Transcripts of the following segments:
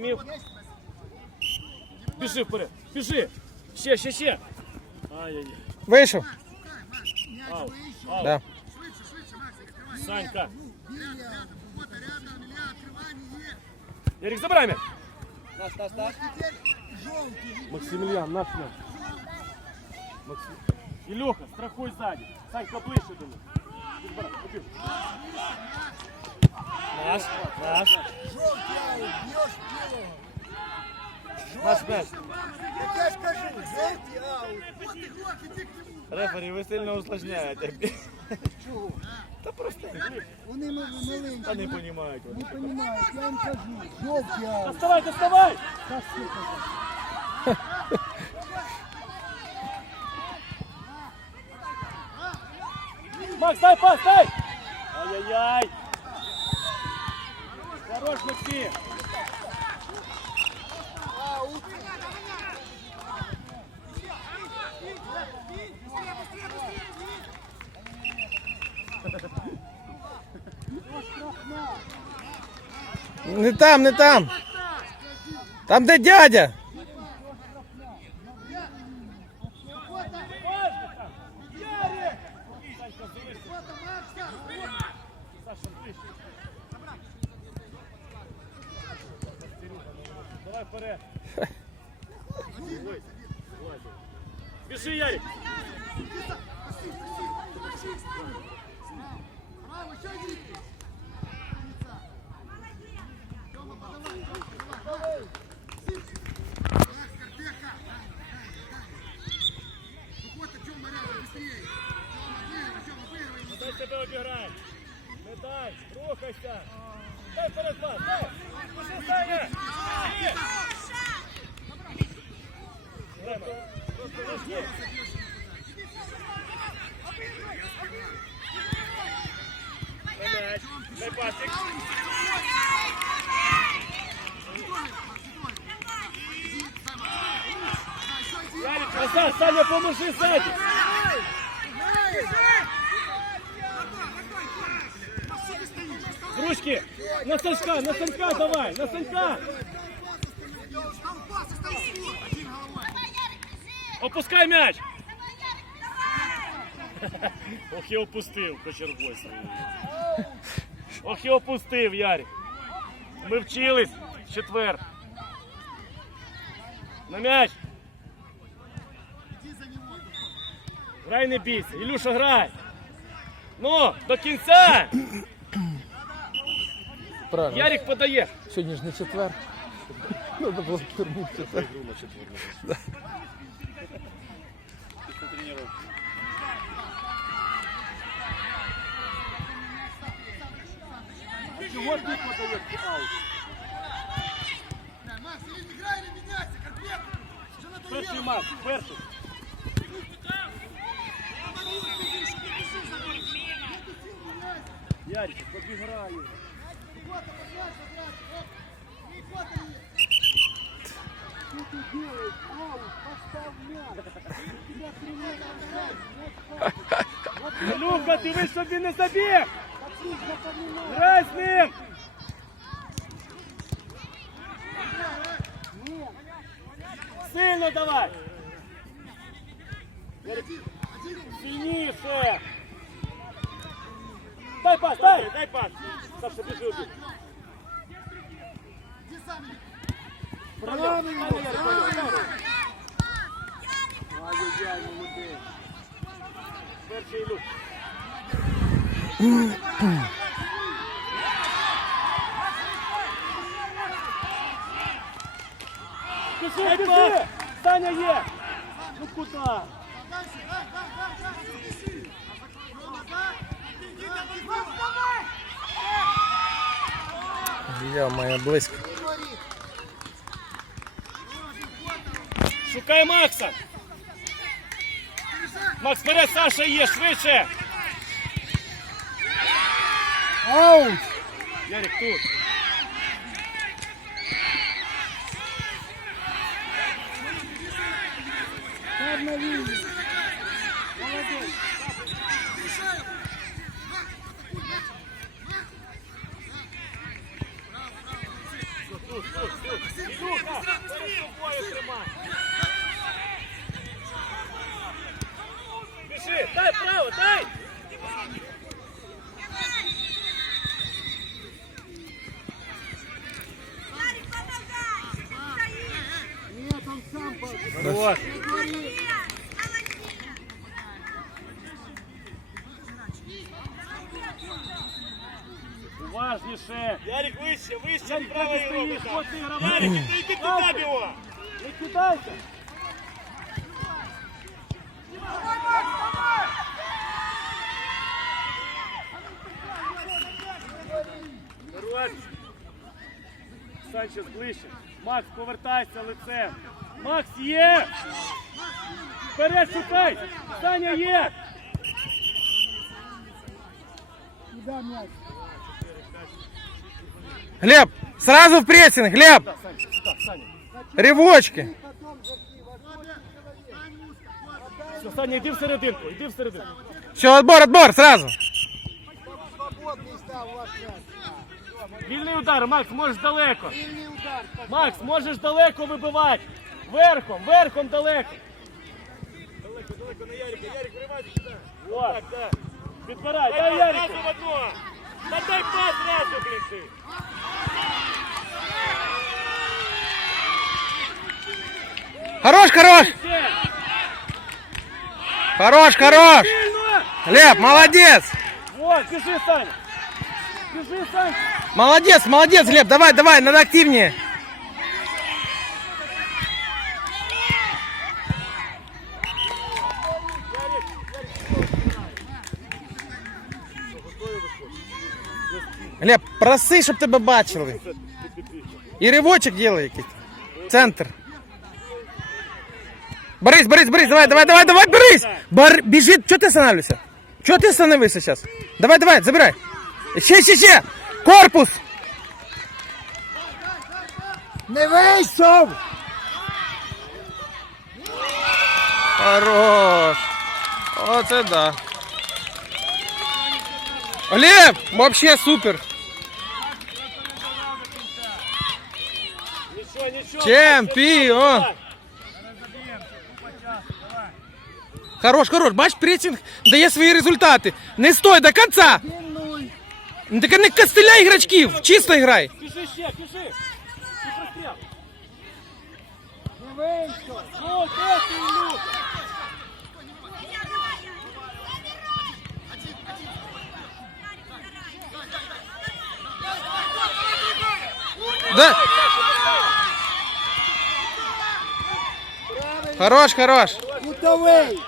Зумів. Біжи вперед. Біжи. Ще, ще, ще. Ай-яй-яй. Вийшов. Ау. Ау. Да. Санька. Ярик, забирай мяч. Наш, наш, наш. Максимilian, наш мяч. Максим. Ілюха, страхуй ззаді. Санька ближче до них. Підбирай, побіг. Наш, наш. Наш мяч. Я ж кажу, жовтий аут. Рефері, ви сильно усложняєте. Та просто Вони ма- маленькі, та не розуміють. не розуміють, я їм кажу, жовтий аут. Доставай, доставай. Та сука. Макс, дай пас, дай! Ай-яй-яй! Хорош, Максим! Не там, не там. Там, де дядя. Ярик! Санька, дивишся. Саша, ближче. Давай вперед. Ой, ладно. Біжи, Ярик! Не дай тебе обіграти. Не дай, рухайся. Дай вперед пас, дай. Біжи, Саня. Лема, просто вийшли. Дай м'яч, дай пасик. Ярик, назад, Саня, поможи сзади. Ручки! На Санька, на Санька давай! На Санька! Опускай мяч! Ох і опустив кочергой свій. Ох і опустив, Ярик. Ми вчились в четвер. На мяч! Грай не бійся. Ілюша, грай! Ну, до кінця! Правильно. Ярик подає. Сьогодні ж не четвер. Треба було турнір четвер. Чого ти подаєш аут? Макс, или не играй, или меняйся, конкретно. Уже надоело. Перший матч, перший. Ярик, побіграю. Люка, ти ви собі не забіг! Пошли, запоминай. Грай з ним! Сильно давай! Ярик, Сильніше! Дай пас, дай! Дай пас! Саша, біжи убіг. Иди сам, Илья. Правильно, правильно. Ай-яй-яй, молодець. Перший люк. Біжи, біжи! Саня є! Ну куди? Я моя близько. Шукай Макса! Макс, вперед, Саша є, швидше! Аут! Ярик, тут. Ярик, ти йди туди бігом. Не кидайся. Санчес ближче. Макс, повертайся лицем. Макс є! Вперед шукай! Саня є! Глеб, сразу в прессинг, Глеб! Саня. Ревочки! Все, Саня, йди всерединку, йди всерединку. Все, отбор, отбор, сразу! Вільний удар, Макс, можеш далеко. Макс, можеш далеко вибивати. Верхом, верхом далеко. Далеко, далеко на Ярика. Ярик, вривайся сюди. Підбирай, Дай Ярику. зразу в одно. Та дай пас зразу, блін, ти. Хорош, хорош! Ще. Хорош, хорош! Сильно! Глеб, молодец! Вот, біжи, Саня. Біжи, Саня. Молодец, молодец, Глеб, давай, давай, надо активнее. Глеб, проси, щоб тебе бачили. І ривочок делай якийсь. Центр. Борис, Борис, Борис, давай, давай, давай, давай, Борис! Бор... Бежит, что ты останавливаешься? Что ты остановился сейчас? Давай, давай, забирай. Ще, ще, ще! Корпус! Не вийшов! Хорош! Оце да. Глеб, вообще супер. Нічого, нічого. Чемпіон. Хорош, хорош. Бач, прессинг дає свої результати. Не стой до конца. Нуль. Ну, Так не костыляй ігрочків, чисто грай. Біжи ще, біжи. Ти Хорош, хорош. Кутовий.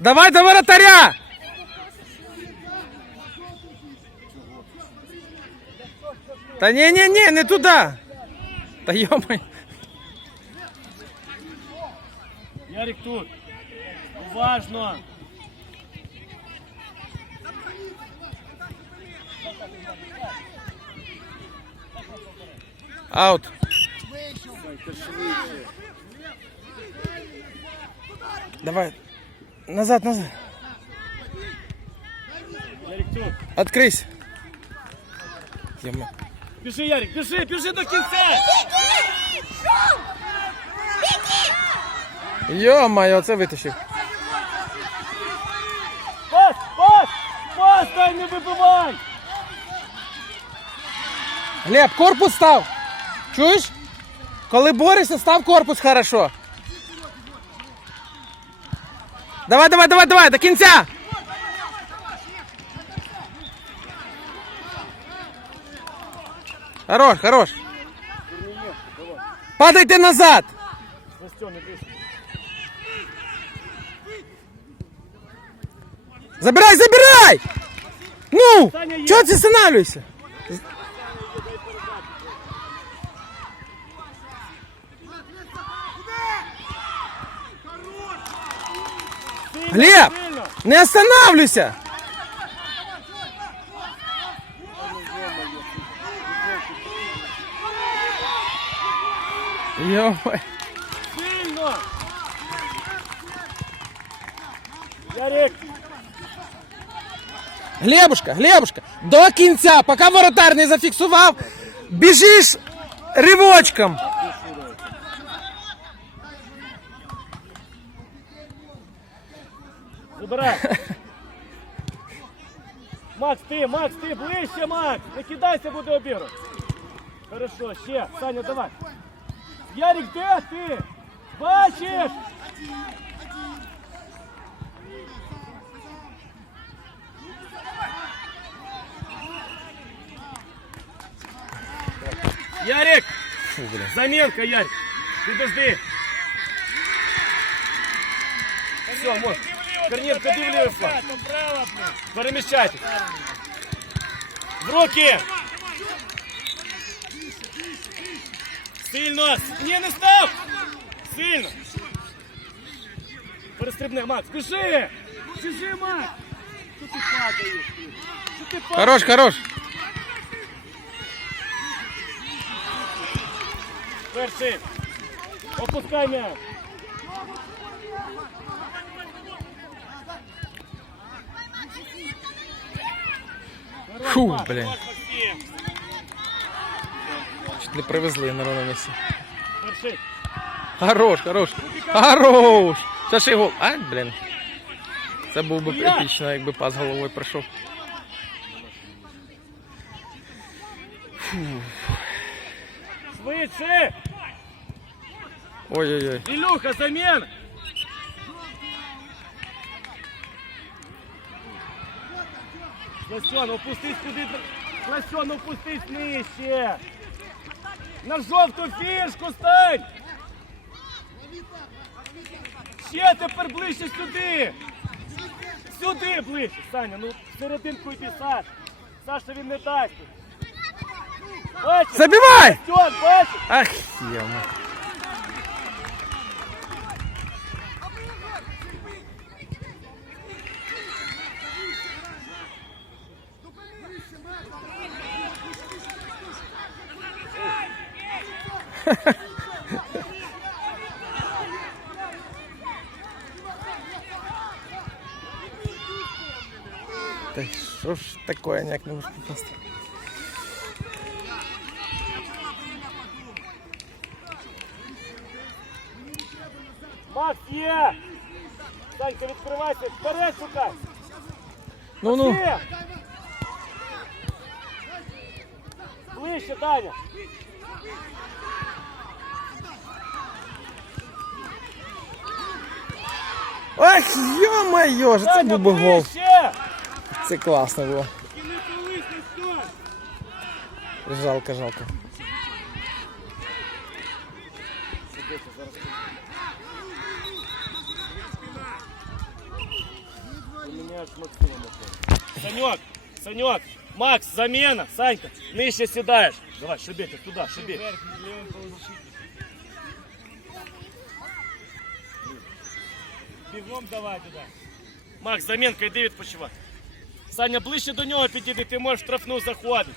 Давай до воротаря. Та ні, ні, ні, не туди. Та йомай. Ярик тут. Уважно. Аут. Давай. Назад, назад. Ярик тут. Открийся. Ема. Біжи, Ярик, біжи, біжи до кінця. Йо-моє, оце витащив. Пас, пас, пас, дай не вибивай. Глеб, корпус став. Чуєш? Коли борешся, став корпус хорошо. Давай, давай, давай, давай, до кінця. Хорош, хорош. Падайте назад. Настя, не бийся. Забирай, забирай! Ну! Саня, є. Чого ти останавливаешься? Глеб! сильно. Не останавливайся! Ё-моё. Сильно. Ярик! Глебушка, Глебушка, до кінця, поки воротар не зафіксував, біжиш ривочком. Забирай! Макс, ти, Макс, ти, ближче, Макс! Не кидайся, буде обігрувати. Хорошо, ще. Саня, давай. Ярик, де ти? Бачиш? Ярик! Фу, блін. Заменка, Ярик! Підожди! Все, можеш. Корнетко, ти вліво фланг. Переміщайте. В руки! Сильно! Ні, не став! Сильно! Перестрибни, Макс, біжи! Біжи, Макс! Що ти падаєш? Що ти падаєш? Хорош, хорош. Перший! Опускай м'яч! Фу, Макс, блін. хорош, Максим. Чуть не привезли на ровному місці. Перший! Хорош, хорош. Хорош. Це ще й гол. А, блін. Це був би Я. епічно, якби пас головою пройшов. Швидше! Ой-ой-ой. Ілюха, заміна! Лосьон, опустись куди. Лосьон, опустись нижче! На жовту фішку стань! Ще тепер ближче сюди! Сюди ближче, Саня, ну серединку йди, Саш. Саша він не дасть. Бачиш? Забивай! Лосьон, бачиш? Ах, йома. Та що ж таке, ніяк не можу попасти. Макс є! Санька, відкривайся, вперед шукай! Ну ну. Є! Ближче, Даня! Ах, йо-моє, ж це Даня, був би гол. ближче! Це класно було. І не колись не стой! Жалко, жалко. Поменяешь с Максимом опять. Санек, Санек, Макс, замена, Санька, нижче сідаєш. Давай, Шебетя, туда, Шебетя. Бігом давай туди. Макс, замінка, йди відпочивай. Саня, ближче до нього підійди, ти можеш в штрафну заходити.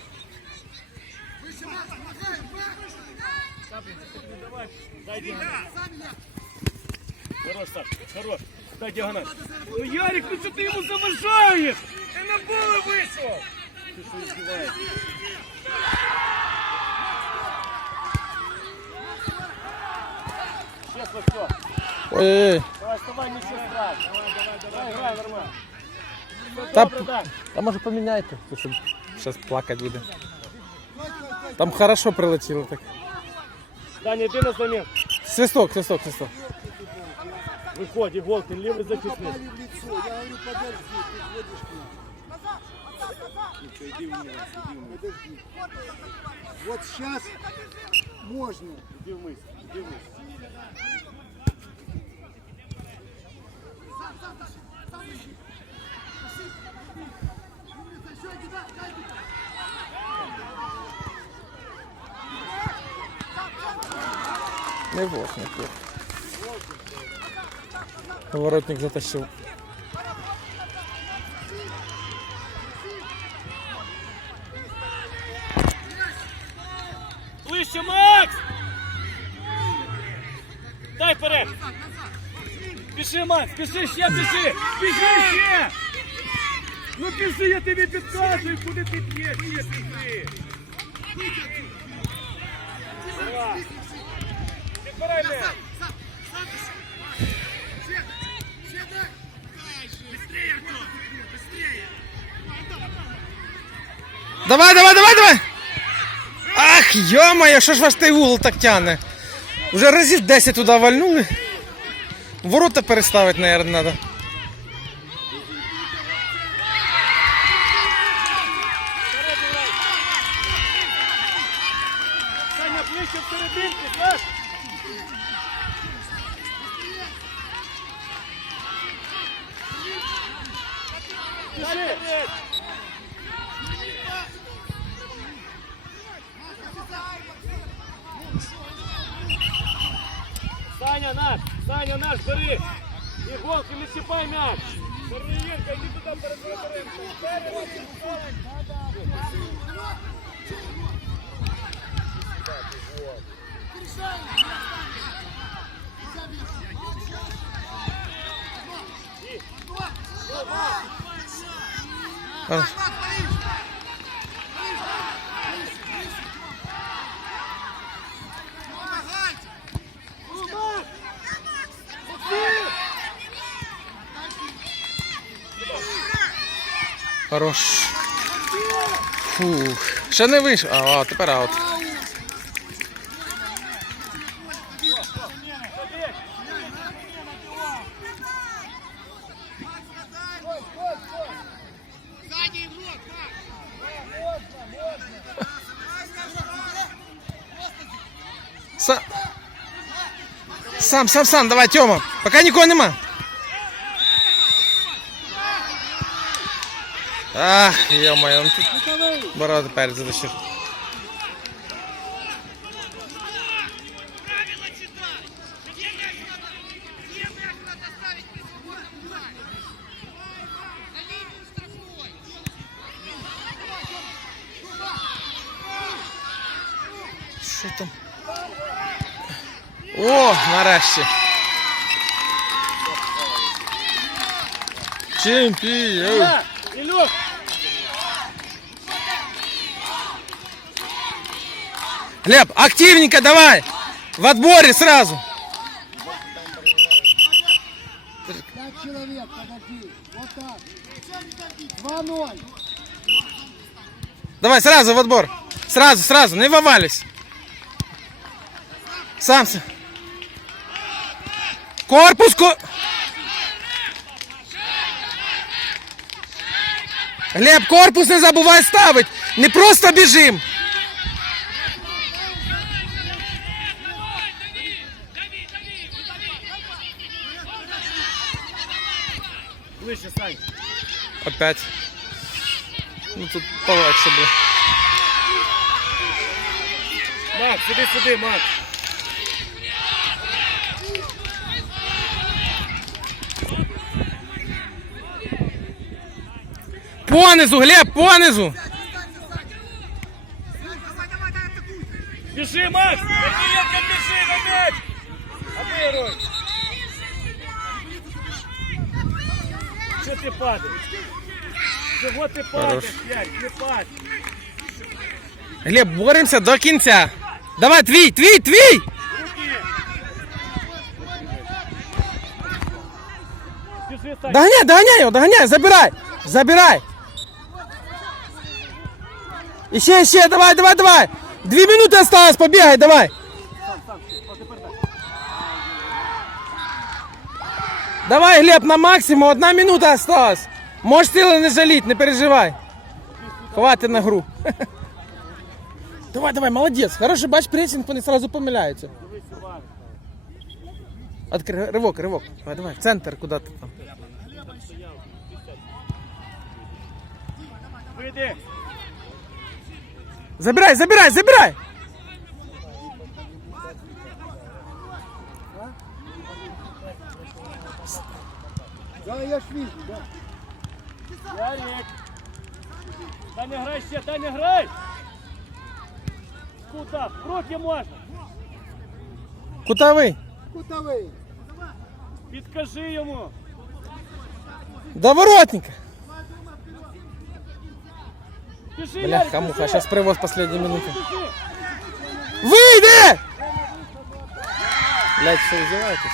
Давай, дай діагональ. Хорош, Саш, хорош. Дай діагональ. Ну, Ярик, ну що ти йому заважаєш? Ти на поле вийшов. Ти що здіваєш? Чесно, все. Ой-ой-ой. Давай, вставай, нічого страшного. Давай, давай, давай. Грай нормально. Все Та, добре, Дань. та може поміняйте, тому що зараз плакати буде. Там хорошо прилетіло так. Даня, йди на замін. Свисток, свисток, свисток. Виходь, Іголкін, лівий захисник. Попали в лицо. Я говорю, подожди, ты ходишь к ним. Нічого, йди вниз, іди вниз. Подожди. Вот сейчас можно. Іди вниз, іди вниз. Не вот, не вот. Поворотник затащив. Спіши, Макс, спіши, ще спіши! Спіши ще! Ну піши, я тобі підказую, куди ти б'єш, ще! Давай. Підбирай м'яч! Давай, давай, давай, давай! Ах, ё-моё, що ж ваш той угол так тяне? Уже разів 10 туди вальнули. Ворота переставити, наверное, надо. Саня, ближче в серединку, Саш! Біжи! Саня наш! Саня наш, бери! Іголки, не чіпай м'яч! Корнієнка, йди туди перед Хорош. Фух. Ще не вийшов. А, а, тепер аут. Сам. Сам, сам, давай, Тьома. Поки нікого нема. Ах, ё-моё, ну тут борода перед задушив. Що там? О, нарешті. Чемпіон. На, Ілюх! Глеб, активненько давай. В отборе сразу. Пять человек, подожди. Вот так. Два ноль. Давай сразу в отбор. Сразу, сразу, не вовались. Сам. Корпус, ко... Глеб, корпус не забувай ставить. Не просто біжим. Ближче, Сань! Опять. Ну тут полегше було. Макс, іди сюди, Макс! Понизу, Глеб, понизу. Біжи, Макс! Чого ти падаєш, Ярик? Не падай! Глеб, боремося до кінця. Давай, твій, твій, твій! Руки! Біжи, Сань! Доганяй, доганяй його, доганяй, забирай! Забирай! Іще, іще, давай, давай, давай! Дві минути осталось, побігай, давай! Давай, Глеб, на максимум, одна минута осталась. Можеш сили не жаліть, не переживай. Хватить на гру. Давай, давай, молодець. Хороший бач прессинг, вони сразу помиляються. Открий, ривок, ривок. Давай, давай, в центр, куди ти там. Вийди! Забирай, забирай, забирай! Да, я ж вижу, да. Ярик! Таня, грай ще, Таня, грай! Куда? В руки можна! Кутовий. Кутовый. Підкажи йому. До воротника. Біжи, Бля, Ярик, хамуха, біжи. сейчас привоз последние минуты. Біжи. Выйди! Блять, что, издеваетесь?